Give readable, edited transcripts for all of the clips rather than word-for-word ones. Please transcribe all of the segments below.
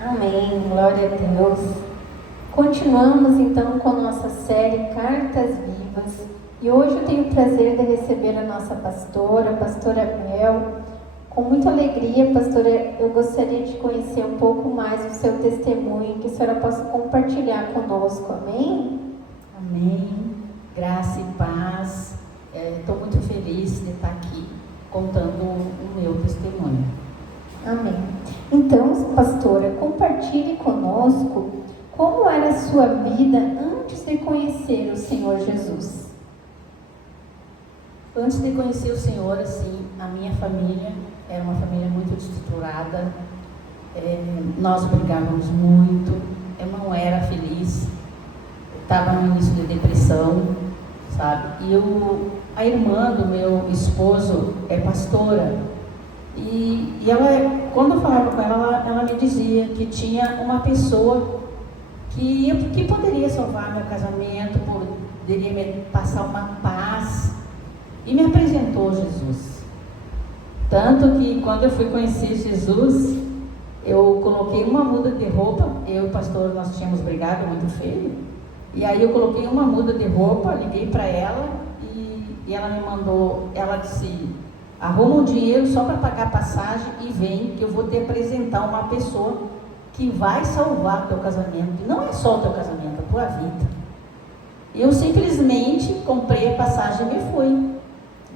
Amém, glória a Deus. Continuamos então com a nossa série Cartas Vivas. E hoje eu tenho o prazer de receber a nossa pastora, a pastora Mel. Com muita alegria, pastora, eu gostaria de conhecer um pouco mais o seu testemunho, que a senhora possa compartilhar conosco, amém? Amém, graça e paz. Estou muito feliz de estar aqui contando o meu testemunho. Amém. Então, pastora, compartilhe conosco como era a sua vida antes de conhecer o Senhor Jesus. Antes de conhecer o Senhor, assim, a minha família era uma família muito desestruturada. Nós brigávamos muito, eu não era feliz, estava no início de depressão, sabe? E a irmã do meu esposo é pastora. E ela, quando eu falava com ela me dizia que tinha uma pessoa que poderia salvar meu casamento, poderia me passar uma paz, e me apresentou Jesus. Tanto que quando eu fui conhecer Jesus, eu coloquei uma muda de roupa, eu e o pastor, nós tínhamos brigado muito feio, e aí eu coloquei uma muda de roupa, liguei para ela, e ela me mandou, ela disse: arruma um dinheiro só para pagar a passagem e vem, que eu vou te apresentar uma pessoa que vai salvar o teu casamento. E não é só o teu casamento, é a tua vida. Eu simplesmente comprei a passagem e me fui.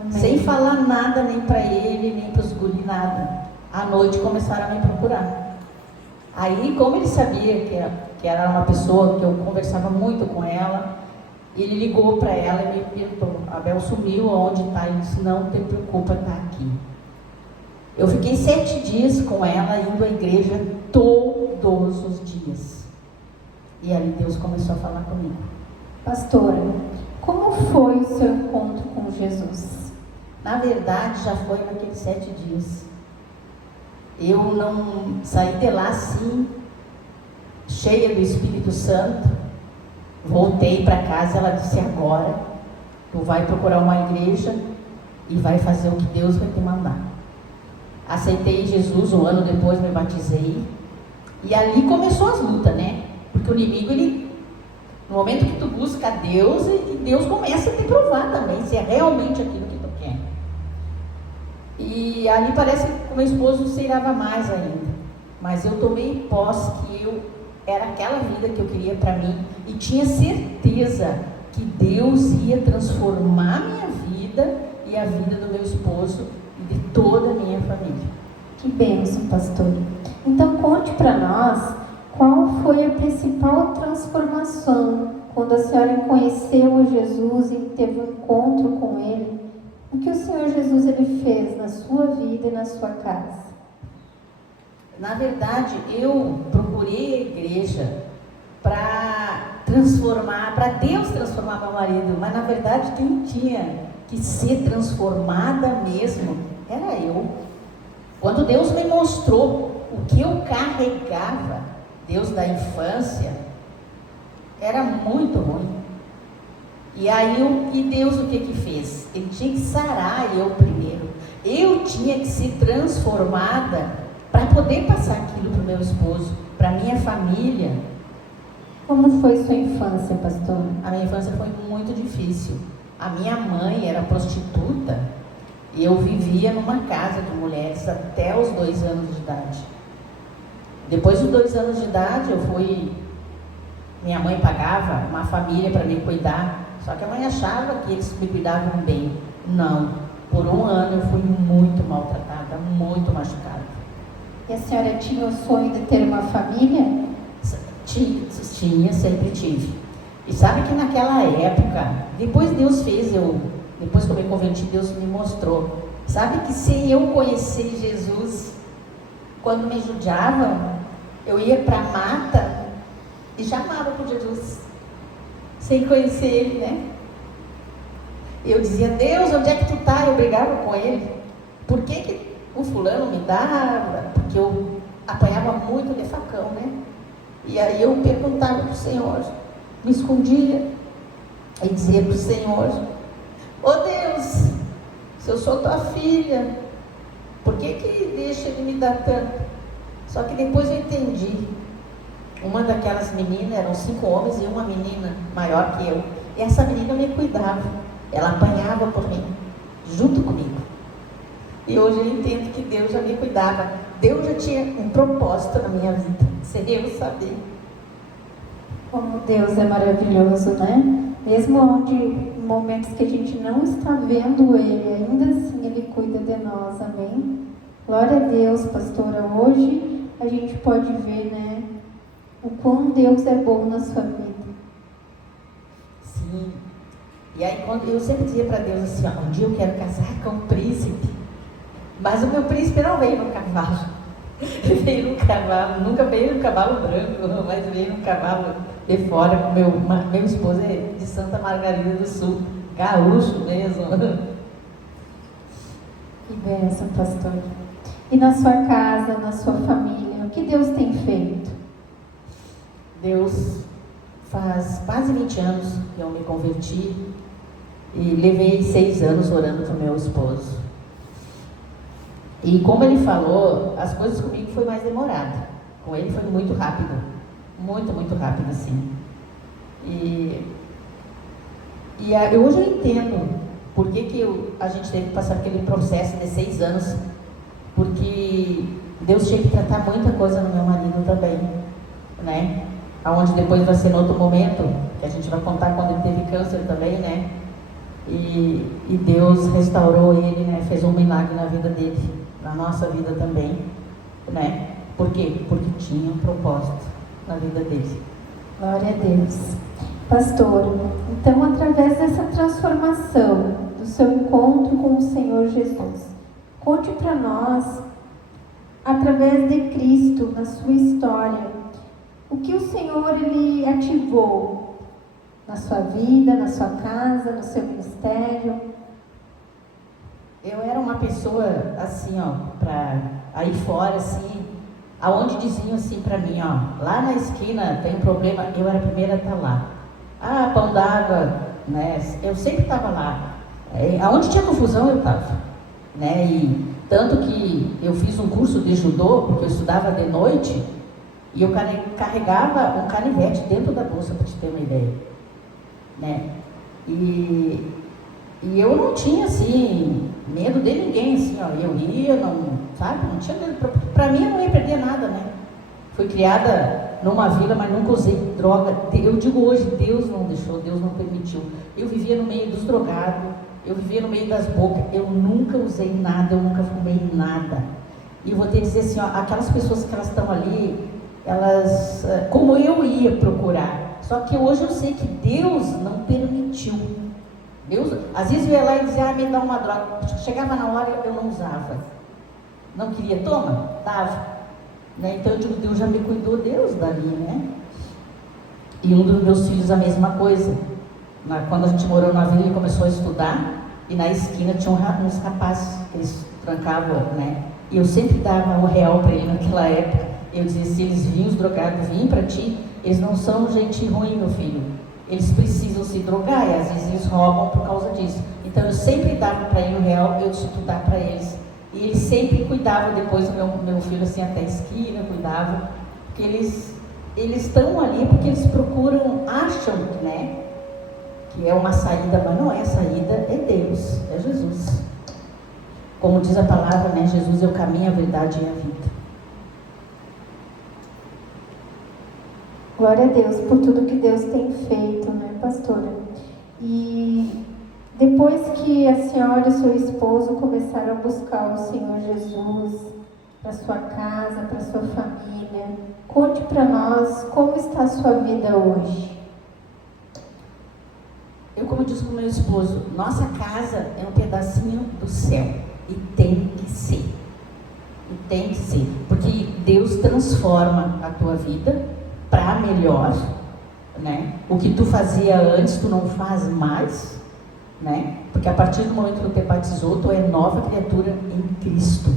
Amém. Sem falar nada nem para ele, nem para os guri, nada. À noite começaram a me procurar. Aí, como ele sabia que era uma pessoa que eu conversava muito com ela, ele ligou para ela e me perguntou: Abel sumiu, aonde está? Ele disse: não te preocupa, está aqui. Eu fiquei 7 dias com ela, indo à igreja todos os dias. E ali Deus começou a falar comigo. Pastora, como foi o seu encontro com Jesus? Na verdade, já foi naqueles 7 dias. Eu não saí de lá assim, cheia do Espírito Santo. Voltei para casa, ela disse: agora tu vai procurar uma igreja e vai fazer o que Deus vai te mandar. Aceitei Jesus, 1 ano depois me batizei. E ali começou as lutas, né? Porque o inimigo, no momento que tu busca Deus, Deus começa a te provar também, se é realmente aquilo que tu quer. E ali parece que o meu esposo se irava mais ainda. Mas eu tomei posse que era aquela vida que eu queria para mim, e tinha certeza que Deus ia transformar a minha vida e a vida do meu esposo e de toda a minha família. Que bênção, pastor. Então conte para nós qual foi a principal transformação quando a senhora conheceu Jesus e teve um encontro com Ele. O que o Senhor Jesus ele fez na sua vida e na sua casa? Na verdade, eu procurei a igreja para transformar, para Deus transformar meu marido, mas na verdade quem tinha que ser transformada mesmo era eu. Quando Deus me mostrou o que eu carregava, Deus da infância, era muito ruim. E aí e Deus o que fez? Ele tinha que sarar eu primeiro. Eu tinha que ser transformada para poder passar aquilo para o meu esposo, para a minha família. Como foi sua infância, pastor? A minha infância foi muito difícil. A minha mãe era prostituta e eu vivia numa casa de mulheres até os 2 anos de idade. Depois dos 2 anos de idade, minha mãe pagava uma família para me cuidar, só que a mãe achava que eles me cuidavam bem. Não, por 1 ano eu fui muito maltratada, muito machucada. E a senhora tinha o sonho de ter uma família? Tinha, sempre tive. E sabe que naquela época, depois Deus fez, depois que eu me converti, Deus me mostrou. Sabe que se eu conhecer Jesus, quando me judiavam, eu ia para a mata e chamava por Jesus, sem conhecer Ele, né? Eu dizia: Deus, onde é que tu tá? Eu brigava com Ele. Por que o fulano me dava? Porque eu apanhava muito de facão, né? E aí eu perguntava para o Senhor, me escondia e dizia para o Senhor: ô Deus, se eu sou tua filha, por que deixa Ele me dar tanto? Só que depois eu entendi. Uma daquelas meninas, eram 5 homens e uma menina maior que eu. E essa menina me cuidava. Ela apanhava por mim, junto comigo. E hoje eu entendo que Deus já me cuidava. Deus já tinha um propósito na minha vida, sem eu saber. Como Deus é maravilhoso, né? Mesmo onde, em momentos que a gente não está vendo Ele, ainda assim Ele cuida de nós, amém? Glória a Deus, pastora. Hoje a gente pode ver, né, o quão Deus é bom na sua vida. Sim. E aí quando eu sempre dizia para Deus assim, ó, um dia eu quero casar com um príncipe. Mas o meu príncipe não veio no cavalo. Ele veio no cavalo, nunca veio no cavalo branco, mas veio no cavalo de fora. Meu esposo é de Santa Margarida do Sul, gaúcho mesmo. Que bênção, pastor. E na sua casa, na sua família, o que Deus tem feito? Deus, faz quase 20 anos que eu me converti e levei 6 anos orando com meu esposo. E como ele falou, as coisas comigo foi mais demorado. Com ele foi muito rápido. Muito, muito rápido, assim. E hoje eu entendo por que a gente teve que passar aquele processo de 6 anos. Porque Deus tinha que tratar muita coisa no meu marido também, né? Aonde depois vai ser no outro momento, que a gente vai contar quando ele teve câncer também, né? E Deus restaurou ele, né? Fez um milagre na vida dele, na nossa vida também, né? Por quê? Porque tinha um propósito na vida dele. Glória a Deus. Pastor, então através dessa transformação, do seu encontro com o Senhor Jesus, conte para nós, através de Cristo, na sua história, o que o Senhor Ele ativou na sua vida, na sua casa, no seu ministério. Eu era uma pessoa assim, ó, para aí fora, assim, aonde diziam assim para mim, ó, lá na esquina tem um problema, eu era a primeira a estar lá. Ah, pão d'água, né? Eu sempre estava lá. Aonde tinha confusão eu estava. Né? E tanto que eu fiz um curso de judô, porque eu estudava de noite, e eu carregava um canivete dentro da bolsa, para te ter uma ideia, né? E eu não tinha, assim, medo de ninguém, assim, ó, eu ia, não, sabe, não tinha medo, para mim eu não ia perder nada, né? Fui criada numa vila, mas nunca usei droga. Eu digo hoje, Deus não deixou, Deus não permitiu. Eu vivia no meio dos drogados, eu vivia no meio das bocas, eu nunca usei nada, eu nunca fumei nada. E vou ter que dizer assim, ó, aquelas pessoas que elas estão ali, elas, como eu ia procurar, só que hoje eu sei que Deus não permitiu. Deus, às vezes eu ia lá e dizia, me dá uma droga. Chegava na hora, eu não usava. Não queria, toma, dava. Né? Então eu digo, Deus já me cuidou, Deus dali, né? E um dos meus filhos a mesma coisa. Quando a gente morou na vila, ele começou a estudar, e na esquina tinha uns rapazes que eles trancavam, né? E eu sempre dava R$1 para ele naquela época. Eu dizia, se eles vinham, os drogados vinham para ti, eles não são gente ruim, meu filho. Eles precisam se drogar, e às vezes eles roubam por causa disso. Então eu sempre dava para ele R$1, eu disse, tu dá para eles. E eles sempre cuidavam depois do meu filho, assim, até a esquina, cuidavam. Porque eles estão ali porque eles procuram, acham, né? Que é uma saída, mas não é saída, é Deus, é Jesus. Como diz a palavra, né? Jesus é o caminho, a verdade e a vida. Glória a Deus por tudo que Deus tem feito, né, pastora? E depois que a senhora e seu esposo começaram a buscar o Senhor Jesus para sua casa, para sua família, conte para nós como está a sua vida hoje. Eu, como disse para o meu esposo, nossa casa é um pedacinho do céu. E tem que ser. E tem que ser. Porque Deus transforma a tua vida para melhor, né? O que tu fazia antes, tu não faz mais, né? Porque a partir do momento que tu te batizou, tu é nova criatura em Cristo.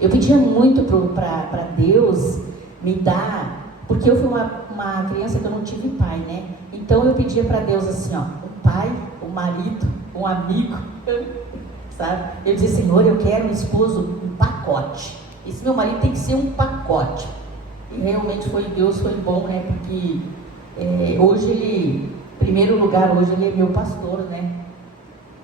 Eu pedia muito para Deus me dar, porque eu fui uma criança que eu não tive pai, né? Então eu pedia para Deus assim, ó, um pai, um marido, um amigo, sabe? Eu dizia, Senhor, eu quero um esposo, um pacote. esse meu marido tem que ser um pacote. E realmente Deus foi bom, né? Porque hoje ele, em primeiro lugar, hoje ele é meu pastor, né?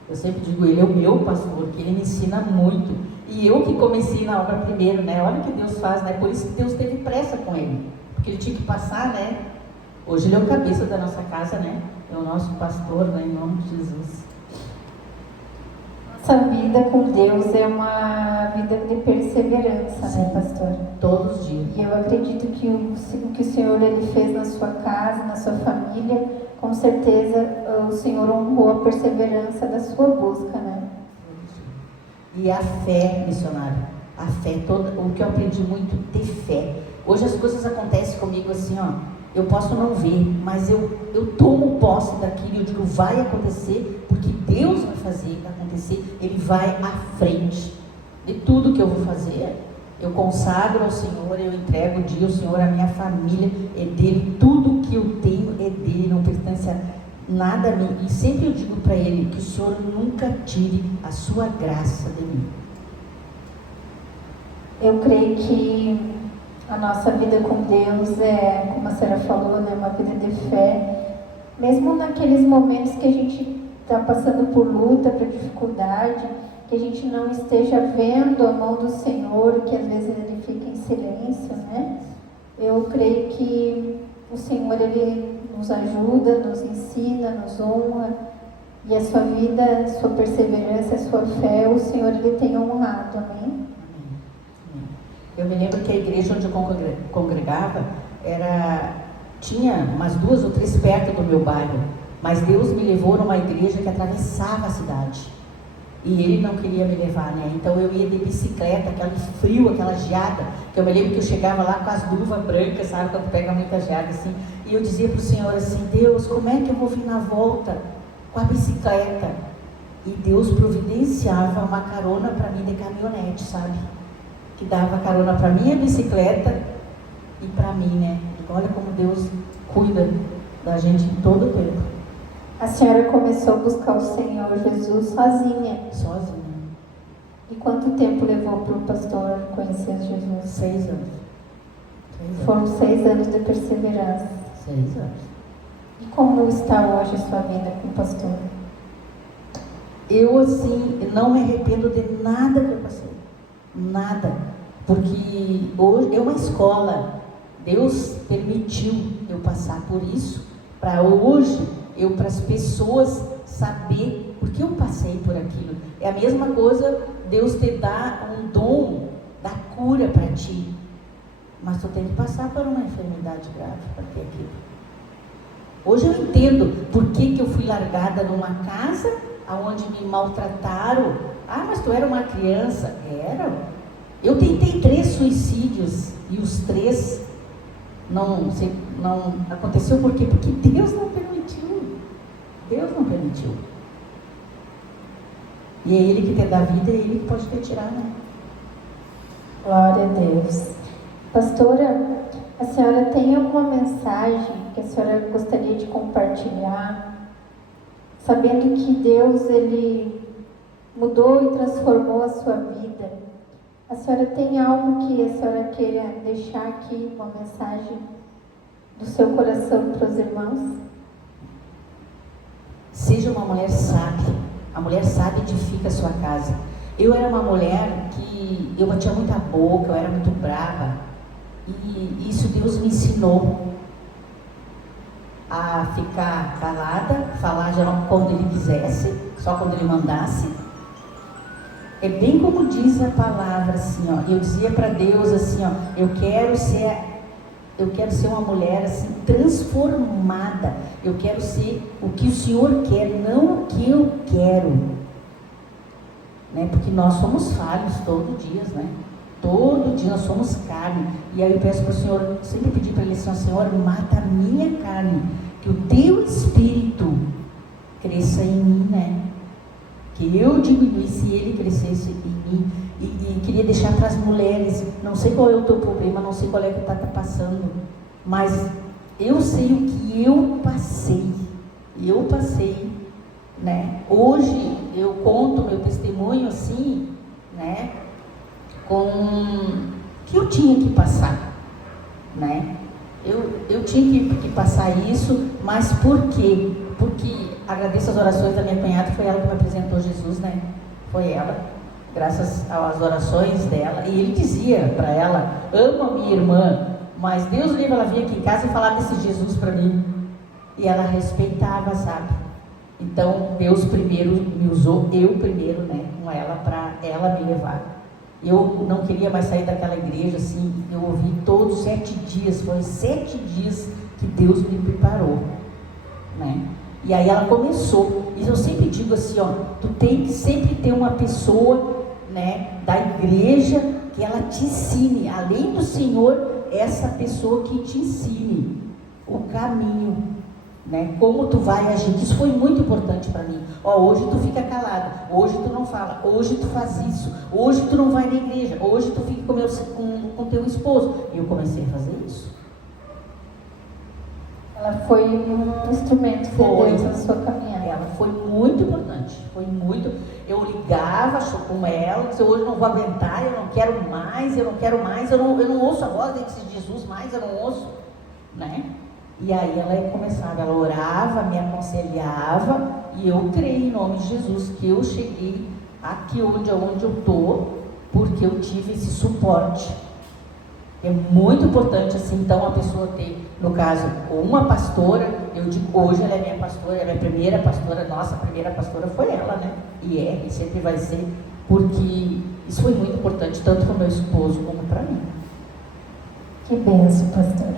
Eu sempre digo, ele é o meu pastor, porque ele me ensina muito. E eu que comecei na obra primeiro, né? Olha o que Deus faz, né? Por isso que Deus teve pressa com ele. Porque ele tinha que passar, né? Hoje ele é o cabeça da nossa casa, né? É o nosso pastor, né? Em nome de Jesus. Nossa vida com Deus é uma vida de perseverança, Sim, né, pastor? todos os dias. E eu acredito que o que o Senhor ele fez na sua casa, na sua família, com certeza o Senhor honrou a perseverança da sua busca, né? E a fé, missionário, a fé, o que eu aprendi muito, ter fé. Hoje as coisas acontecem comigo assim, ó, eu posso não ver, mas eu tomo posse daquilo e eu digo, vai acontecer, porque Deus vai fazer acontecer, Ele vai à frente de tudo que eu vou fazer. Eu consagro ao Senhor, eu entrego o dia ao Senhor, a minha família é dele, tudo que eu tenho é dele, não pertence a nada a mim. E sempre eu digo para ele que o Senhor nunca tire a sua graça de mim. Eu creio que a nossa vida com Deus é, como a senhora falou, né, uma vida de fé. Mesmo naqueles momentos que a gente está passando por luta, por dificuldade, que a gente não esteja vendo a mão do Senhor, que às vezes Ele fica em silêncio, né? Eu creio que o Senhor, Ele nos ajuda, nos ensina, nos honra, e a sua vida, a sua perseverança, a sua fé, o Senhor, Ele tem honrado, amém? Eu me lembro que a igreja onde eu congregava tinha umas 2 ou 3 perto do meu bairro, mas Deus me levou numa igreja que atravessava a cidade. E Ele não queria me levar, né? Então eu ia de bicicleta, aquele frio, aquela geada, que eu me lembro que eu chegava lá com as luvas brancas, sabe, quando pega muita geada assim, e eu dizia para o Senhor assim, Deus, como é que eu vou vir na volta com a bicicleta? E Deus providenciava uma carona para mim de caminhonete, sabe? Que dava carona para minha bicicleta e para mim, né? Olha como Deus cuida da gente em todo o tempo. A senhora começou a buscar o Senhor Jesus sozinha. Sozinha. E quanto tempo levou para o pastor conhecer Jesus? 6 anos. Foram 6 anos de perseverança. 6 anos. E como está hoje a sua vida com o pastor? Eu, assim, não me arrependo de nada que eu passei. Nada. Porque hoje é uma escola. Deus permitiu eu passar por isso, para hoje, para as pessoas saber porque eu passei por aquilo. É a mesma coisa, Deus te dá um dom da cura para ti, mas tu tem que passar por uma enfermidade grave para ter aquilo. Hoje eu entendo por que eu fui largada numa casa onde me maltrataram. Ah, mas tu era uma criança. Era. Eu tentei 3 suicídios e os 3 não aconteceu. Por quê? Porque Deus não permitiu. Deus não permitiu. E é Ele que te dá vida, é Ele que pode te tirar, né? Glória a Deus. Pastora, a senhora tem alguma mensagem que a senhora gostaria de compartilhar, sabendo que Deus, Ele mudou e transformou a sua vida? A senhora tem algo que a senhora queira deixar aqui, uma mensagem do seu coração para os irmãos? Seja uma mulher sábia. A mulher sábia edifica a sua casa. Eu era uma mulher que eu batia muita boca, eu era muito brava. E isso Deus me ensinou a ficar calada, falar já quando Ele quisesse, só quando Ele mandasse. É bem como diz a palavra, assim, ó. Eu dizia para Deus assim, ó, eu quero ser uma mulher assim transformada. Eu quero ser o que o Senhor quer, não o que eu quero, né? Porque nós somos falhos todos os dias, né? Todo dia nós somos carne. E aí eu peço para o Senhor, sempre pedir para Ele assim, Senhor, mata a minha carne, que o Teu Espírito cresça em mim, né? Que eu diminuísse e Ele crescesse em mim. E queria deixar para as mulheres, não sei qual é o teu problema, não sei qual é que está passando, mas eu sei o que eu passei, né? Hoje eu conto meu testemunho assim, né? que eu tinha que passar, né? Eu tinha que passar isso, mas por quê? Porque agradeço as orações da minha cunhada, foi ela que me apresentou Jesus, né? Foi ela, graças às orações dela. E ele dizia para ela: amo a minha irmã, mas Deus livre, ela vinha aqui em casa e falava desse Jesus para mim. E ela respeitava, sabe? Então Deus primeiro me usou, eu primeiro, né, com ela, para ela me levar. Eu não queria mais sair daquela igreja, assim, eu ouvi todos 7 dias, foram 7 dias que Deus me preparou, né? E aí ela começou, e eu sempre digo assim, ó, tu tem que sempre ter uma pessoa, né, da igreja, que ela te ensine, além do Senhor, essa pessoa que te ensine o caminho, né, como tu vai agir. Isso foi muito importante para mim. Ó, hoje tu fica calado, hoje tu não fala, hoje tu faz isso, hoje tu não vai na igreja, hoje tu fica com teu esposo. E eu comecei a fazer isso. Ela foi um instrumento de Deus na sua caminhada. Ela foi muito importante, foi muito. Eu ligava com ela, disse: hoje não vou aguentar, eu não quero mais, eu não ouço a voz desse Jesus mais, eu não ouço, né? E aí ela começava, ela orava, me aconselhava, e eu creio em nome de Jesus que eu cheguei aqui onde eu estou, porque eu tive esse suporte. É muito importante, assim, então, a pessoa ter, no caso, uma pastora. Eu digo, hoje ela é minha pastora, ela é a primeira pastora, nossa primeira pastora foi ela, né? E sempre vai ser, porque isso foi muito importante, tanto para o meu esposo como para mim. Que bênção, pastora.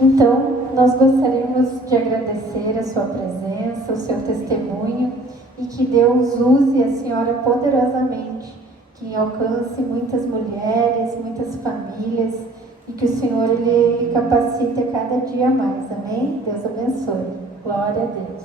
Então, nós gostaríamos de agradecer a sua presença, o seu testemunho, e que Deus use a senhora poderosamente, que alcance muitas mulheres, muitas famílias, e que o Senhor ele capacite a cada dia mais. Amém? Deus abençoe. Glória a Deus.